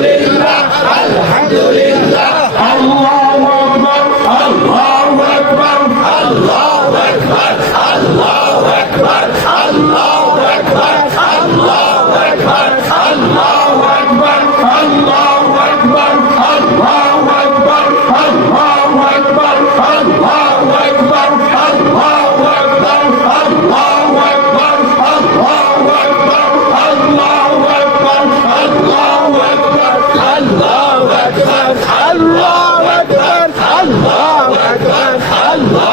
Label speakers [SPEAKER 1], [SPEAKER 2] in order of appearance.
[SPEAKER 1] لله Allah!